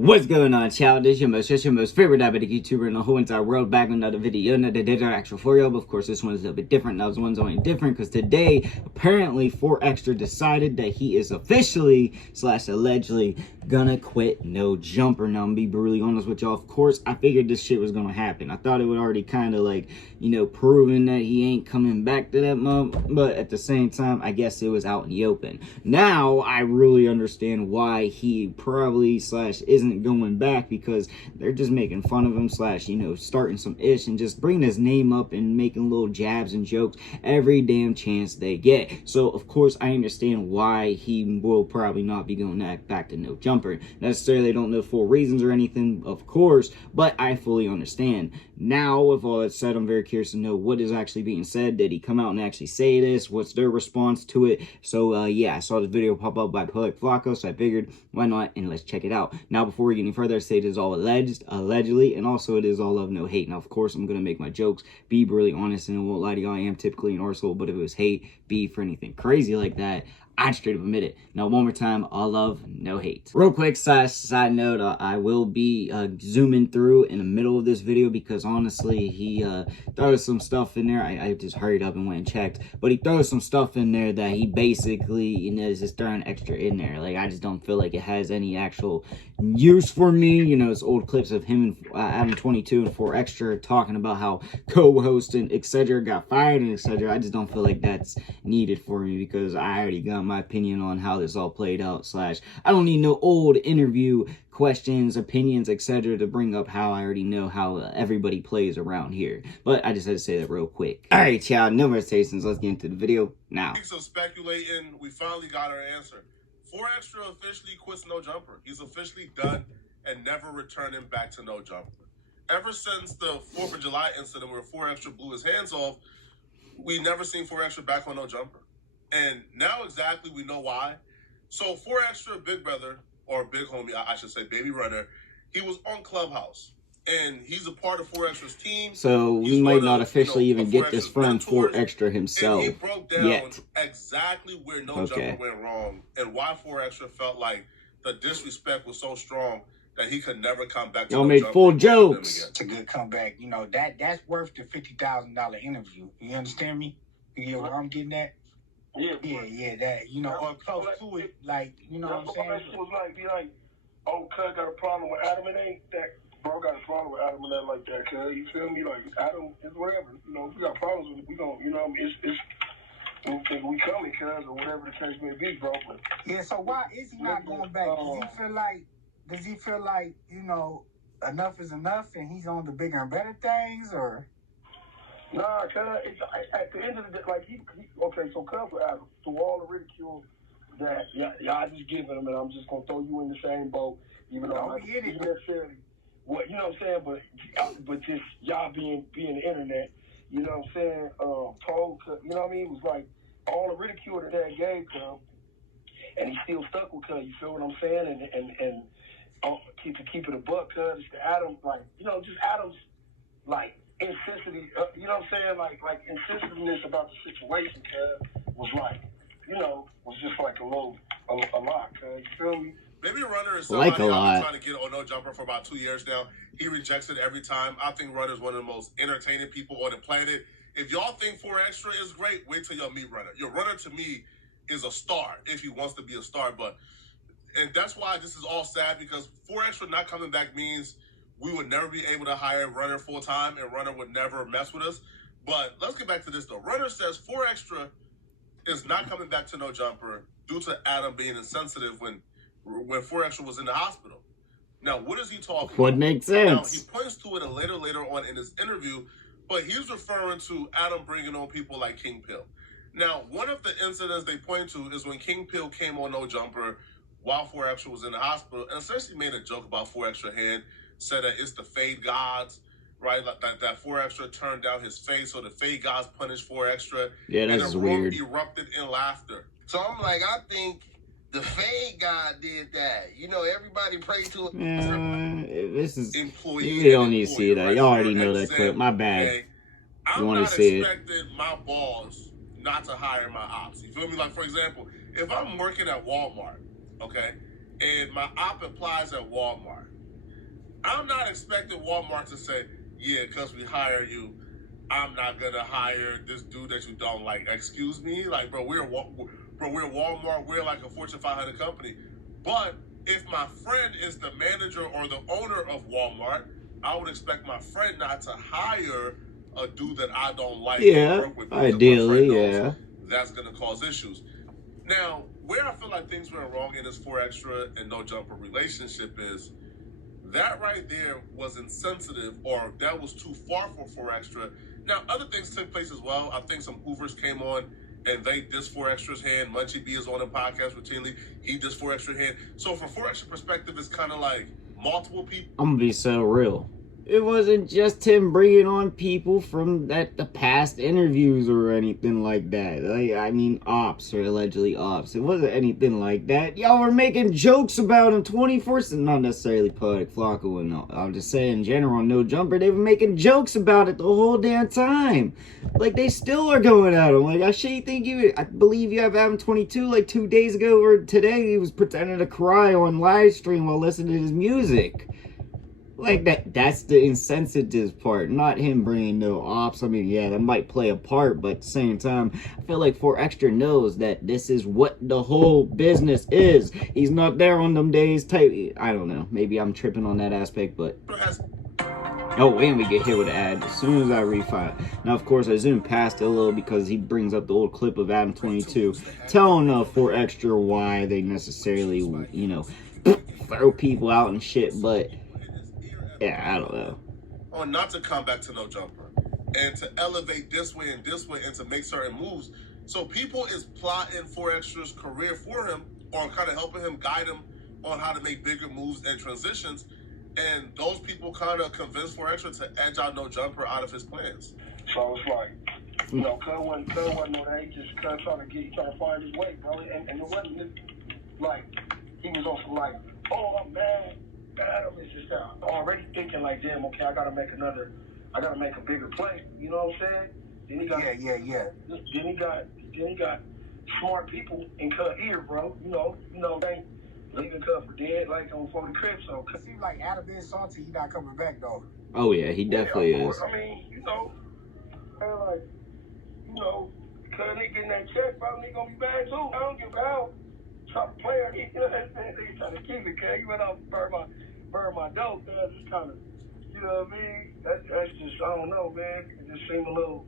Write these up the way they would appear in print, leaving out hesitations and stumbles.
What's going on, child? This is your most favorite diabetic YouTuber in the whole entire world, back with another video, another digital actual for y'all. But of course, this one is a little bit different. Now, this one's only different because today, apparently, 4Extra decided that he is officially / allegedly gonna quit No Jumper. Now, I'm gonna be brutally honest with y'all. Of course, I figured this shit was gonna happen. I thought it would already kind of like, proven that he ain't coming back to that month. But at the same time, I guess it was out in the open. Now, I really understand why he probably / isn't going back, because they're just making fun of him / starting some ish and just bringing his name up and making little jabs and jokes every damn chance they get. So of course I understand why he will probably not be going back to No Jumper. Necessarily don't know full reasons or anything, of course, but I fully understand. Now, with all that said, I'm very curious to know what is actually being said. Did he come out and actually say this? What's their response to it? So yeah, I saw this video pop up by Public Flacco, so I figured why not, and let's check it out. Now, before we get any further, I say it is all allegedly, and also it is all love, no hate. Now, of course, I'm gonna make my jokes, be really honest, and I won't lie to y'all, I am typically an arsehole, but if it was hate, beef, or anything crazy like that, I'd straight up admit it. Now, one more time, all love, no hate. Real quick, side note, I will be zooming through in the middle of this video, because honestly, he throws some stuff in there. I just hurried up and went and checked, but he throws some stuff in there that he basically, is just throwing extra in there. Like, I just don't feel like it has any actual use for me. It's old clips of him and Adam 22 and 4Extra talking about how co-host and etc. got fired and etc. I just don't feel like that's needed for me, because I already got my opinion on how this all played out / I don't need no old interview questions, opinions, etc. to bring up how I already know how everybody plays around here. But I just had to say that real quick. All right, y'all, no more hesitations. Let's get into the video now. Weeks of speculating, we finally got our answer. 4Extra officially quits No Jumper. He's officially done and never returning back to No Jumper. Ever since the 4th of July incident where 4Extra blew his hands off, we never seen 4Extra back on No Jumper. And now exactly we know why. So 4Extra big brother, or big homie, I should say, baby runner, he was on Clubhouse. And he's a part of 4Extra's team. So we might not officially even get this from 4Extra himself. And he broke down exactly where No Jumper went wrong and why 4Extra felt like the disrespect was so strong that he could never come back to Y'all made full jokes. It's a good comeback. That's worth the $50,000 interview. You understand me? You get what I'm getting at? Yeah, that, or close to it, like, what I'm saying? That was like, oh, cuz got a problem with Adam, and ain't that, bro got a problem with Adam and that like that, cuz, you feel me? Like, Adam is whatever, if we got problems with it, we don't, we coming, cuz, or whatever the case may be, bro. But yeah, so why is he not going back? Does he feel like, enough is enough and he's on the bigger and better things, or? Nah, cuz, at the end of the day, like, okay, so cuz with Adam, through all the ridicule that y'all just giving him, and I'm just gonna throw you in the same boat, even though I'm not necessarily, what, you know what I'm saying, but just y'all being the internet, you know what I'm saying, told, you know what I mean, it was like, all the ridicule that they gave to him, and he still stuck with cuz, you feel what I'm saying, and to keep it a buck, cuz, Adam, like, just Adam's, like, insensitive, you know what I'm saying? Like insensitiveness about the situation, cuz, was like, was just like a lot, cuz, you feel me? Maybe Runner is somebody I've been trying to get on No Jumper for about 2 years now. He rejects it every time. I think Runner is one of the most entertaining people on the planet. If y'all think 4Extra is great, wait till y'all meet Runner. Your Runner, to me, is a star, if he wants to be a star. And that's why this is all sad, because 4Extra not coming back means we would never be able to hire Runner full time, and Runner would never mess with us. But let's get back to this though. Runner says 4Extra is not coming back to No Jumper due to Adam being insensitive when 4Extra was in the hospital. Now, what is he talking What about? makes sense? Now, he points to it later on in his interview, but he's referring to Adam bringing on people like King Pill. Now, one of the incidents they point to is when King Pill came on No Jumper while 4Extra was in the hospital, and essentially made a joke about 4Extra hand, said that it's the Fade Gods, right? Like that 4Extra turned down his face, so the Fade Gods punished 4Extra. Yeah, that's weird. And the room erupted in laughter. So I'm like, I think the Fade God did that. Everybody prayed to it. This is employee. You don't need to see that. Right? Y'all already know that clip. My bad. Okay? I'm want not to see expecting my boss not to hire my ops. You feel me? Like, for example, if I'm working at Walmart, okay, and my op applies at Walmart. I'm not expecting Walmart to say, yeah, because we hire you, I'm not going to hire this dude that you don't like. Excuse me? Like, bro, we're Walmart. We're like a Fortune 500 company. But if my friend is the manager or the owner of Walmart, I would expect my friend not to hire a dude that I don't like Yeah, to work with. ideally, yeah. That's going to cause issues. Now, where I feel like things went wrong in this 4Extra and No Jumper relationship is that right there was insensitive, or that was too far for 4Extra. Now, other things took place as well. I think some Hoovers came on and they dissed 4Extra's hand. Munchie B is on a podcast routinely. He dissed 4Extra hand. So from 4Extra perspective, it's kind of like multiple people. I'm gonna be so real. It wasn't just him bringing on people from the past interviews or anything like that. Like, I mean, ops or allegedly ops. It wasn't anything like that. Y'all were making jokes about him 24/7. Not necessarily Poetic Flocko, and I'm just saying in general, No Jumper. They were making jokes about it the whole damn time. Like, they still are going at him. Like, I believe you have Adam 22 like 2 days ago or today. He was pretending to cry on live stream while listening to his music. Like, that's the insensitive part, not him bringing no ops. I mean, yeah, that might play a part, but at the same time, I feel like 4Extra knows that this is what the whole business is. He's not there on them days type. I don't know. Maybe I'm tripping on that aspect, but... Oh, and we get hit with an ad as soon as I refile. Now, of course, I zoomed past it a little because he brings up the old clip of Adam 22 telling 4Extra why they necessarily, you know, throw people out and shit, but... yeah, I don't know. Or not to come back to No Jumper and to elevate this way and to make certain moves. So people is plotting 4Extra's career for him, or kind of helping him, guide him on how to make bigger moves and transitions. And those people kind of convinced 4Extra to edge out No Jumper out of his plans. So it's like, you know, Cuz wasn't no that. He just trying to find his way, bro. And it wasn't like he was also like, oh, I'm mad. Adam is just already thinking like, damn, okay, I gotta make a bigger play. You know what I'm saying? Then he got Then he got smart people in Cuz ear, bro. You know, they leaving Cuz for dead like on 40 Crips. So it seems like Adam is salty. He not coming back though. Oh yeah, he definitely is. I mean, you know, like, you know, Cuz they getting that check, bro, they gonna be bad too. I don't give a hell. Top player, you know what I'm saying? They trying to keep it, cuz. You went out and burn my dope, man. Just kind of, you know what I mean? That's just, I don't know, man. It just seemed a little,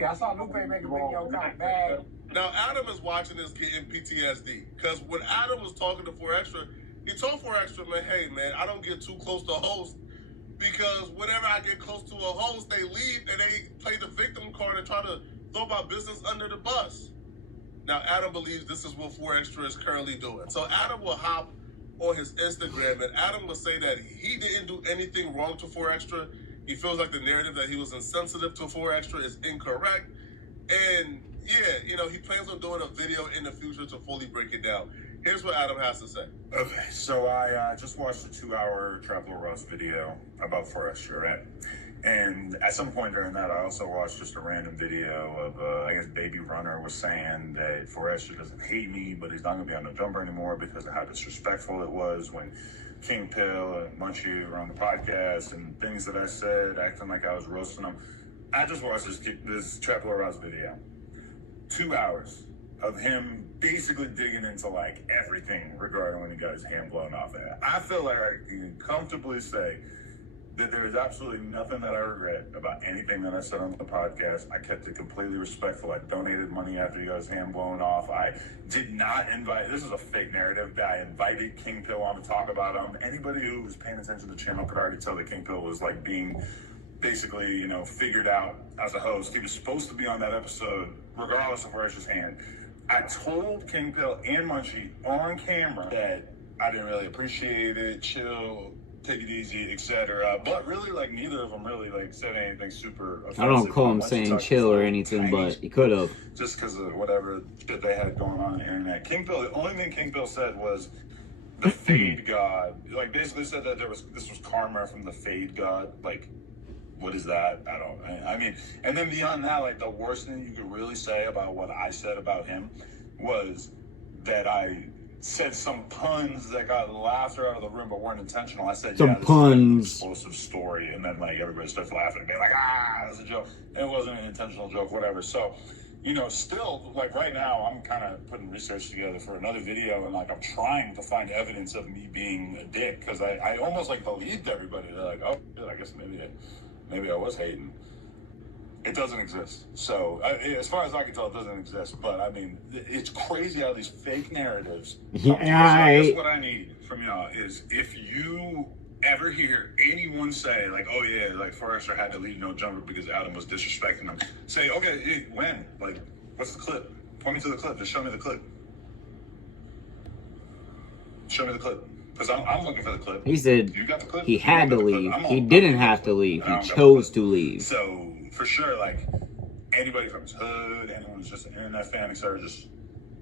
yeah, I saw Lupe make a video kind of bad. Now, Adam is watching this getting PTSD. Because when Adam was talking to 4Extra, he told 4Extra, man, hey, man, I don't get too close to a host. Because whenever I get close to a host, they leave and they play the victim card and try to throw my business under the bus. Now, Adam believes this is what 4Extra is currently doing. So Adam will hop on his Instagram and Adam will say that he didn't do anything wrong to 4Extra. He feels like the narrative that he was insensitive to 4Extra is incorrect. And yeah, you know, he plans on doing a video in the future to fully break it down. Here's what Adam has to say. Okay, so I just watched a 2-hour Traveler Russ video about 4Extra, right? And at some point during that, I also watched just a random video of, I guess Baby Runner was saying that 4Extra doesn't hate me, but he's not going to be on No Jumper anymore because of how disrespectful it was when King Pill and Munchie were on the podcast and things that I said, acting like I was roasting them. I just watched this Traveler Russ video. 2 hours of him basically digging into like everything regarding when he got his hand blown off. I feel like I can comfortably say that there is absolutely nothing that I regret about anything that I said on the podcast. I kept it completely respectful. I donated money after he got his hand blown off. I did not invite, this is a fake narrative, that I invited King Pill on to talk about him. Anybody who was paying attention to the channel could already tell that King Pill was like being basically, you know, figured out as a host. He was supposed to be on that episode regardless of where's his hand. I told King Pill and Munchie on camera that I didn't really appreciate it, chill, take it easy, etc. But really, like, neither of them really like said anything super offensive. I don't call him saying chill or anything, but he could have. Just because of whatever shit they had going on the internet. King Pill, the only thing King Pill said was the Fade God. Like, basically said that this was karma from the Fade God. Like, what is that? I mean, and then beyond that, like, the worst thing you could really say about what I said about him was that I said some puns that got laughter out of the room but weren't intentional. I said, Some yeah, this puns. is like an explosive story, and then like everybody starts laughing and being like, ah, that's a joke. And it wasn't an intentional joke, whatever. So, you know, still, like right now, I'm kind of putting research together for another video, and like I'm trying to find evidence of me being a dick, because I almost like believed everybody. They're like, oh, I guess maybe I was hating. It doesn't exist. So, as far as I can tell, it doesn't exist. But, I mean, it's crazy how these fake narratives... Yeah, that's what I need from y'all, is if you ever hear anyone say, like, oh, yeah, like, Forrester had to leave no jumper because Adam was disrespecting him, say, okay, hey, when? Like, what's the clip? Point me to the clip. Just show me the clip. Show me the clip. Because I'm looking for the clip. He said you got the clip? he had to leave. He didn't have to leave. He chose to leave. So, for sure, like, anybody from his hood, anyone who's just an internet fan, etc., just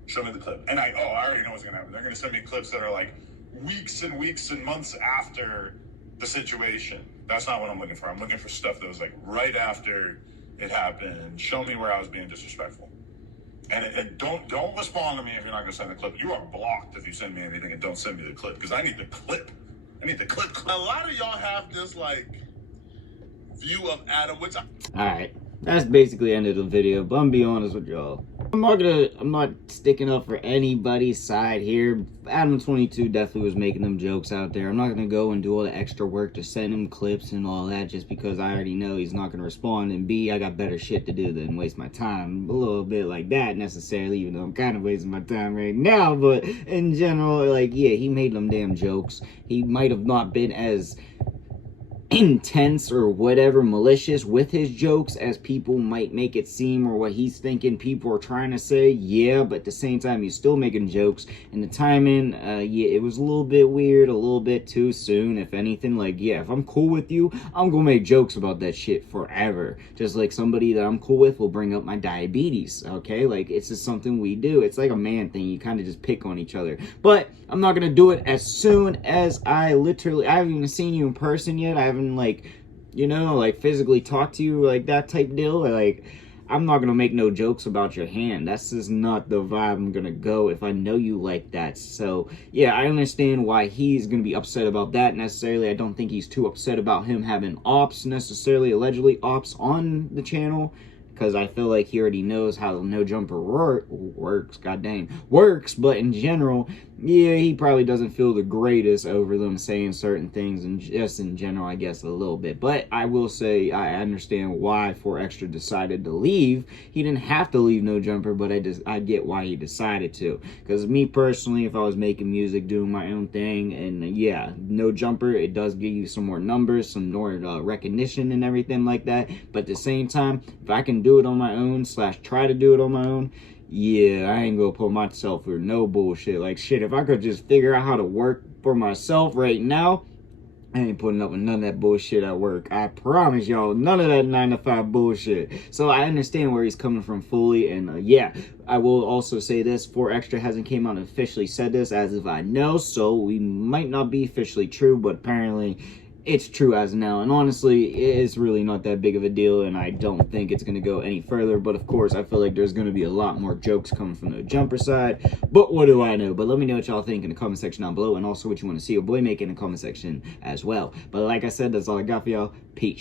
show me the clip. And I already know what's going to happen. They're going to send me clips that are, like, weeks and weeks and months after the situation. That's not what I'm looking for. I'm looking for stuff that was, like, right after it happened. Show me where I was being disrespectful. And don't respond to me if you're not going to send the clip. You are blocked if you send me anything and don't send me the clip, because I need the clip. I need the clip. A lot of y'all have this, like, view of Adam, which Alright, that's basically the end of the video, but I'm gonna be honest with y'all. I'm not sticking up for anybody's side here. Adam22 definitely was making them jokes out there. I'm not gonna go and do all the extra work to send him clips and all that just because I already know he's not gonna respond, and B, I got better shit to do than waste my time a little bit like that necessarily, even though I'm kind of wasting my time right now. But in general, like, yeah, he made them damn jokes. He might have not been as intense or whatever malicious with his jokes as people might make it seem, or what he's thinking people are trying to say. Yeah, but at the same time, he's still making jokes, and the timing, yeah, it was a little bit weird, a little bit too soon, if anything. Like, yeah, if I'm cool with you, I'm gonna make jokes about that shit forever, just like somebody that I'm cool with will bring up my diabetes, okay? Like, it's just something we do. It's like a man thing. You kind of just pick on each other, but I'm not gonna do it as soon as I haven't even seen you in person yet. I haven't, like, you know, like, physically talk to you, like, that type deal. Like, I'm not gonna make no jokes about your hand. That's just not the vibe I'm gonna go if I know you like that. So, yeah, I understand why he's gonna be upset about that necessarily. I don't think he's too upset about him having ops necessarily, allegedly ops on the channel, because I feel like he already knows how the no jumper works, works, but in general, yeah, he probably doesn't feel the greatest over them saying certain things, and just in general, I guess, a little bit. But I will say I understand why 4Extra decided to leave. He didn't have to leave No Jumper, but I get why he decided to. Because me personally, if I was making music, doing my own thing, and yeah, No Jumper, it does give you some more numbers, some more recognition and everything like that. But at the same time, if I can do it on my own, / try to do it on my own, yeah, I ain't gonna put myself through no bullshit. Like, shit, if I could just figure out how to work for myself right now, I ain't putting up with none of that bullshit at work. I promise y'all, none of that 9-to-5 bullshit. So I understand where he's coming from fully, and yeah, I will also say this, 4Extra hasn't came out and officially said this as if I know, so we might not be officially true, but apparently it's true as of now, and honestly, it's really not that big of a deal, and I don't think it's going to go any further. But of course, I feel like there's going to be a lot more jokes coming from the jumper side, but what do I know? But let me know what y'all think in the comment section down below, and also what you want to see your boy make in the comment section as well. But like I said, that's all I got for y'all. Peace.